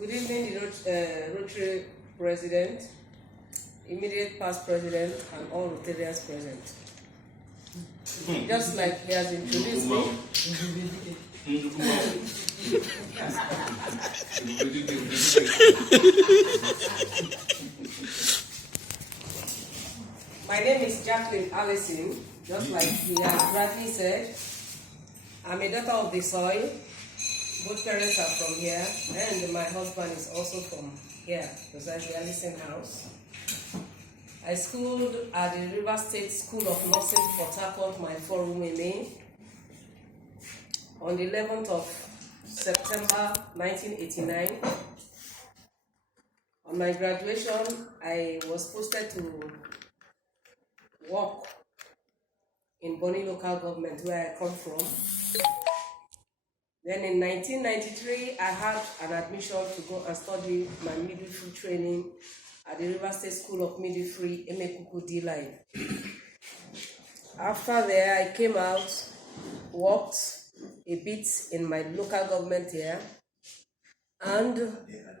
Good evening, the Rotary President, immediate past President, and all Rotarians present. Just like he has introduced me. My name is Jacqueline, Allison. Just like he has rightly said, I'm a daughter of the soil. Both parents are from here, and my husband is also from here, precisely Allison House. I schooled at the River State School of Nursing, Port Harcourt, my forum name, on the 11th of September 1989. On my graduation, I was posted to work in Bonny local government, where I come from. Then in 1993, I had an admission to go and study my midwifery training at the River State School of Midwifery, Emekuku D-Line. After there, I came out, worked a bit in my local government here, and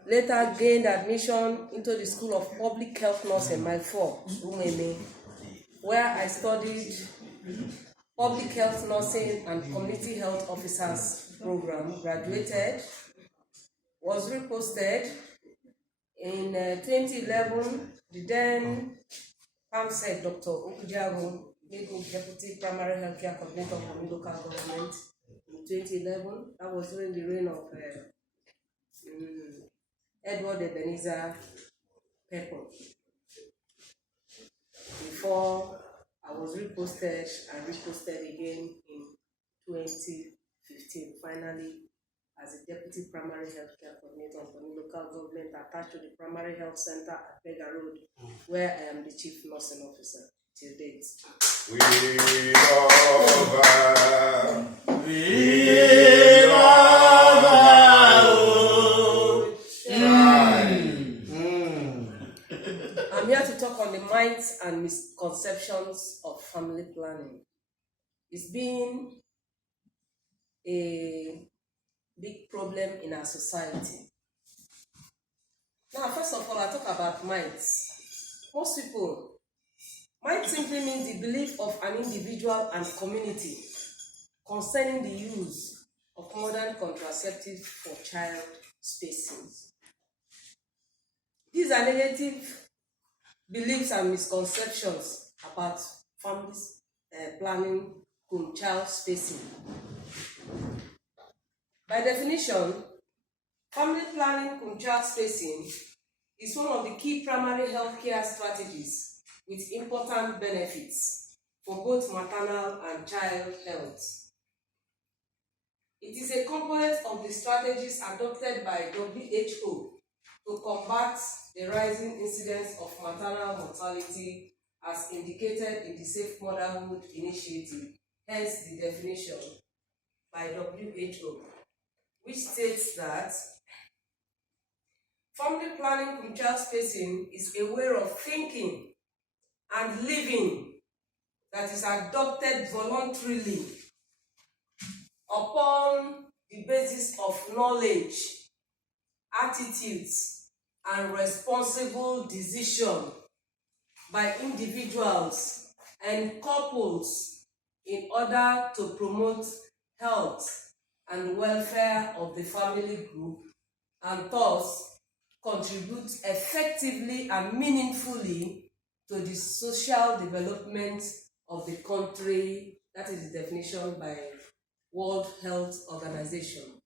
later gained admission into the School of Public Health Nursing, my where I studied Public Health Nursing and Community Health Officers program, graduated, was reposted in 2011. The then PAMSEC Dr. Okujago made me Deputy Primary Healthcare Coordinator for the local government in 2011. That was during the reign of Edward Ebenezer Pepper. Before I was reposted and reposted again in 2015, finally, as a Deputy Primary Healthcare Coordinator for the local government attached to the Primary Health Center at Bega Road, where I am the Chief Nursing Officer till date. I'm here to talk on the myths and misconceptions of family planning. It's been a big problem in our society. Now, first of all, I talk about myths. Most people, might simply means the belief of an individual and community concerning the use of modern contraceptives for child spacing. These are negative beliefs and misconceptions about families planning child spacing. By definition, family planning child spacing is one of the key primary healthcare strategies with important benefits for both maternal and child health. It is a component of the strategies adopted by WHO to combat the rising incidence of maternal mortality as indicated in the Safe Motherhood Initiative, hence the definition by WHO, which states that family planning child spacing is a way of thinking and living that is adopted voluntarily upon the basis of knowledge, attitudes, and responsible decision by individuals and couples in order to promote health and welfare of the family group, and thus contribute effectively and meaningfully to the social development of the country. That is the definition by World Health Organization.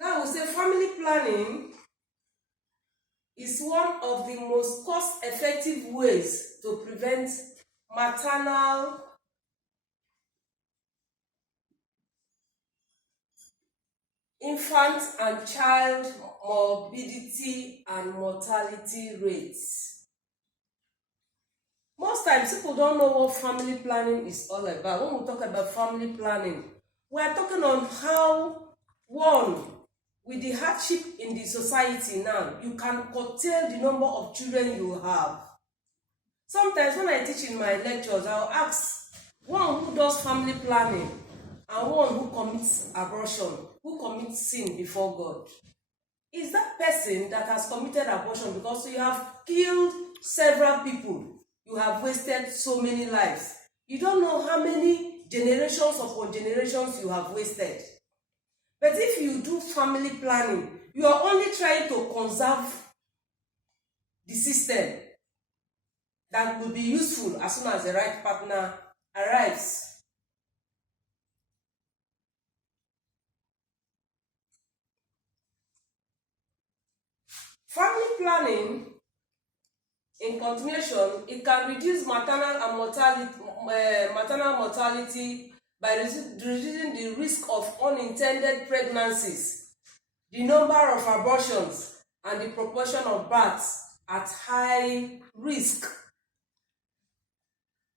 Now we say family planning is one of the most cost-effective ways to prevent maternal infant and child morbidity and mortality rates. Most times people don't know what family planning is all about. When we talk about family planning, we are talking on how, one, with the hardship in the society now, you can curtail the number of children you have. Sometimes when I teach in my lectures, I'll ask one who does family planning and one who commits abortion, who commits sin before God. is that person that has committed abortion because you have killed several people. You have wasted so many lives. You don't know how many generations upon generations you have wasted. But if you do family planning, you are only trying to conserve the system that will be useful as soon as the right partner arrives. Family planning, in continuation, it can reduce maternal mortality by reducing the risk of unintended pregnancies, the number of abortions, and the proportion of births at high risk.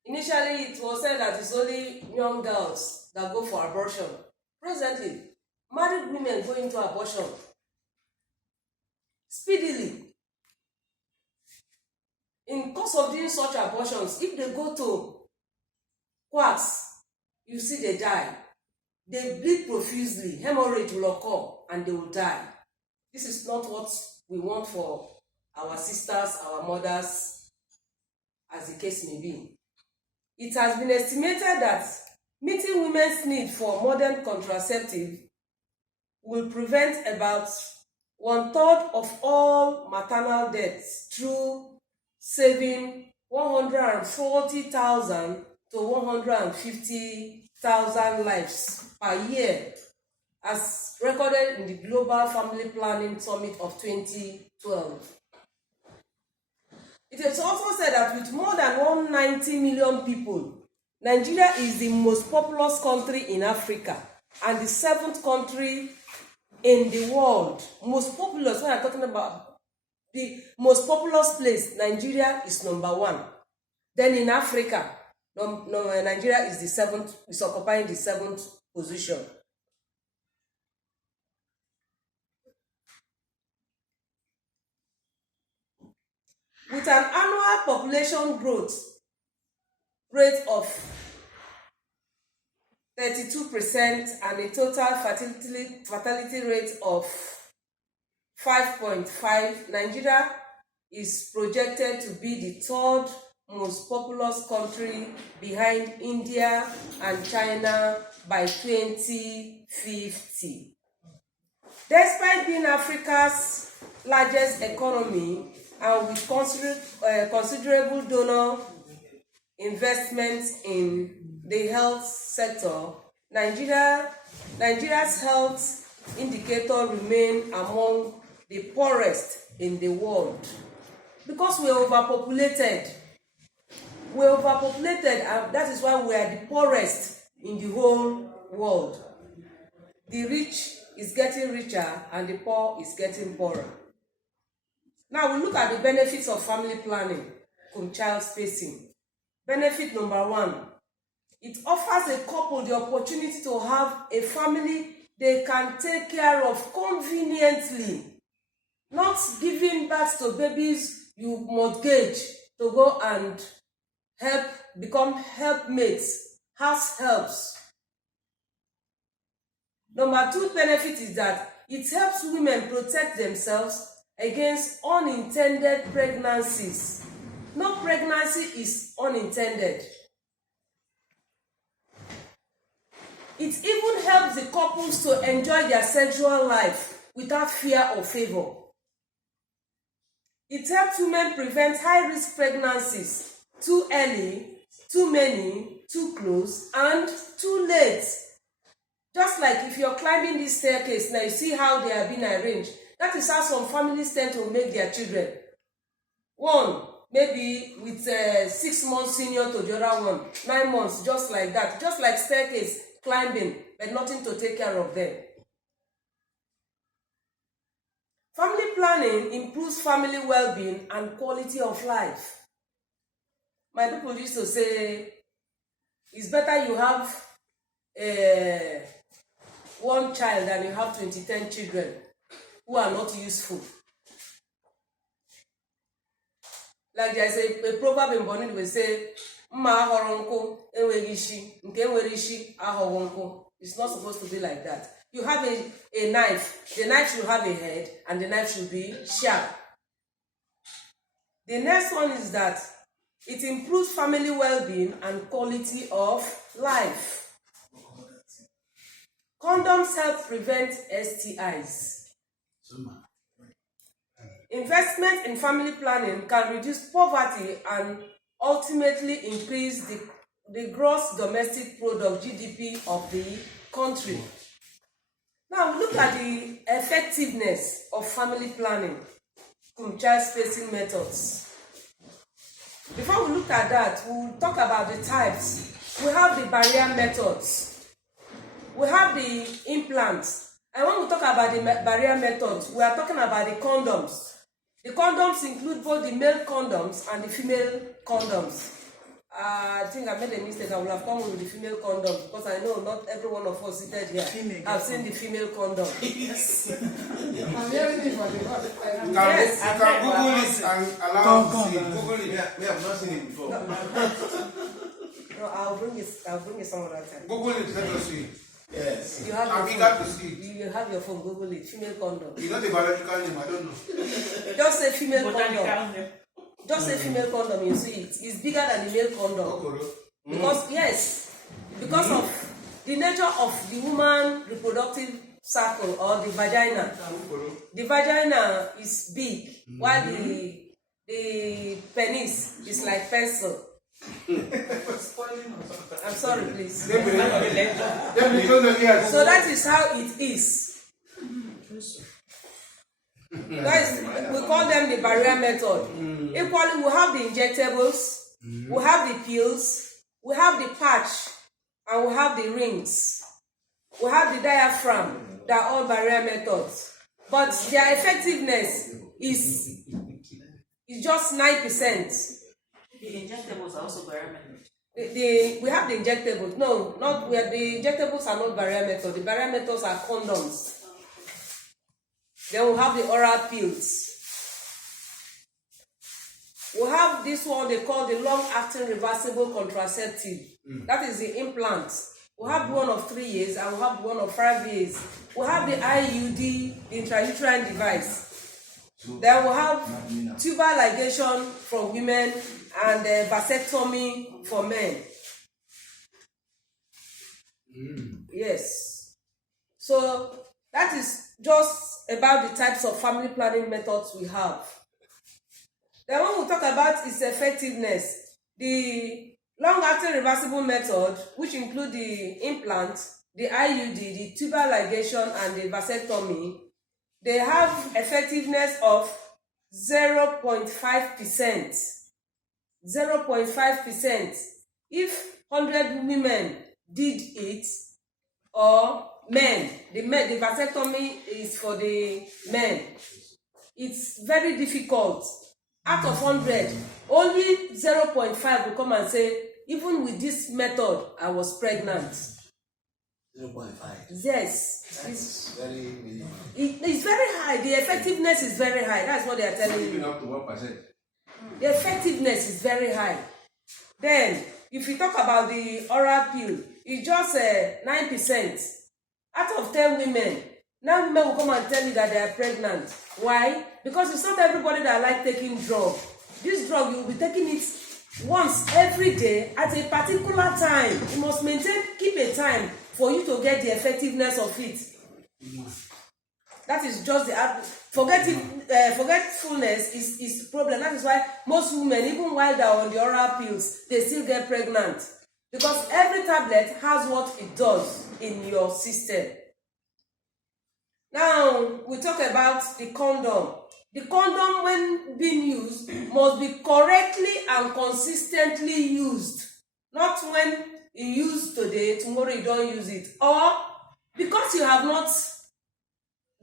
Initially, it was said that it's only young girls that go for abortion. Presently, married women go into abortion speedily. In course of doing such abortions, if they go to quacks, you see they die. They bleed profusely, hemorrhage will occur, and they will die. This is not what we want for our sisters, our mothers, as the case may be. It has been estimated that meeting women's need for modern contraceptive will prevent about 1/3 of all maternal deaths through saving 140,000 to 150,000 lives per year, as recorded in the Global Family Planning Summit of 2012. It is also said that with more than 190 million people, Nigeria is the most populous country in Africa and the 7th country in the world. Most populous, when I'm talking about the most populous place, Nigeria is number 1. Then in Africa, Nigeria is occupying the 7th position. With an annual population growth rate of 32% and a total fertility rate of 5.5, Nigeria is projected to be the 3rd most populous country behind India and China by 2050. Despite being Africa's largest economy and with considerable donor investments in the health sector, Nigeria's health indicator remain among the poorest in the world because we are overpopulated. And that is why we are the poorest in the whole world. The rich is getting richer and the poor is getting poorer. Now we look at the benefits of family planning from child spacing. Benefit number 1, it offers a couple the opportunity to have a family they can take care of conveniently, not giving birth to babies you mortgage to go and become helpmates, house helps. Number 2 benefit is that it helps women protect themselves against unintended pregnancies. No pregnancy is unintended. It even helps the couples to enjoy their sexual life without fear or favor. It helps women prevent high-risk pregnancies, too early, too many, too close, and too late. Just like if you're climbing this staircase, now you see how they are being arranged. That is how some families tend to make their children. One, maybe with 6 months senior to the other one, 9 months, just like that. Just like staircase climbing, but nothing to take care of them. Family planning improves family well-being and quality of life. My people used to say, it's better you have 1 child than you have 10 children who are not useful. Like there's a proverb in Bonny will say, mma ahọrọ nkụ enweghị isi, nke enwere isi ahọrọ nkụ. It's not supposed to be like that. You have a knife. The knife should have a head, and the knife should be sharp. The next one is that it improves family well-being and quality of life. Condoms help prevent STIs. Investment in family planning can reduce poverty and ultimately increase the gross domestic product, GDP, of the country. Now, look at the effectiveness of family planning from child spacing methods. Before we look at that, we'll talk about the types. We have the barrier methods. We have the implants. And when we talk about the barrier methods, we are talking about the condoms. The condoms include both the male condoms and the female condoms. I think I made a mistake. I will have come with the female condom because I know not every one of us seated here have seen the female condom. Yes. I'm hearing it for the first time. Yes. You can Google it and allow us to see it. Google it. We have not seen it before. No, I'll bring it some other time. Google it, let us see it. Yes. You have I'm eager to see it. You have your phone, Google it. Female condom. It's not a biological name, I don't know. Just say female condom. Just say female condom, you see it. It's bigger than the male condom. Because, yes, because of the nature of the woman reproductive circle or the vagina. The vagina is big, while the penis is like pencil. I'm sorry, please. So that is how it is. Guys, we call them the barrier method. Equally, we have the injectables, we have the pills, we have the patch, and we have the rings. We have the diaphragm. They are all barrier methods. But their effectiveness is just 9%. The injectables are also barrier method. We have the injectables. No, not where the injectables are not barrier method. The barrier methods are condoms. Then we have the oral pills. We have this one they call the long-acting reversible contraceptive. That is the implant. We have one of 3 years and we have one of 5 years. We have the IUD, the intrauterine device. Then we have tubal ligation for women and vasectomy for men. Yes. So that is just about the types of family planning methods we have. Then when we talk about its effectiveness, the long-acting reversible method, which include the implant, the IUD, the tubal ligation, and the vasectomy, they have effectiveness of 0.5%. 0.5%. If 100 women did it, or men, the vasectomy is for the men. It's very difficult. Out of 100, only 0.5 will come and say, even with this method, I was pregnant. 0.5. Yes. It's very minimal. It's very high. The effectiveness is very high. That's what they are telling Even you. up to 1%. The effectiveness is very high. Then, if you talk about the oral pill, it's just 9%. Out of 10 women, 9 women will come and tell you that they are pregnant. Why? Because it's not everybody that like taking drug. This drug, you will be taking it once every day at a particular time. You must keep a time for you to get the effectiveness of it. That is just the forgetfulness is the problem. That is why most women, even while they are on the oral pills, they still get pregnant. Because every tablet has what it does in your system. Now, we talk about the condom. The condom, when being used, must be correctly and consistently used. Not when you use today, tomorrow you don't use it. Or because you have not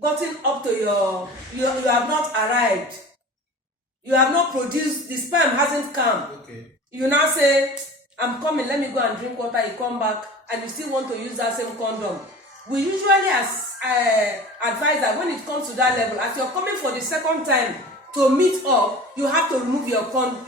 gotten up to you have not arrived. You have not produced, the sperm hasn't come. Okay. You now say, I'm coming, let me go and drink water, you come back, and you still want to use that same condom. We usually advise that when it comes to that level, as you're coming for the second time to meet up, you have to remove that condom.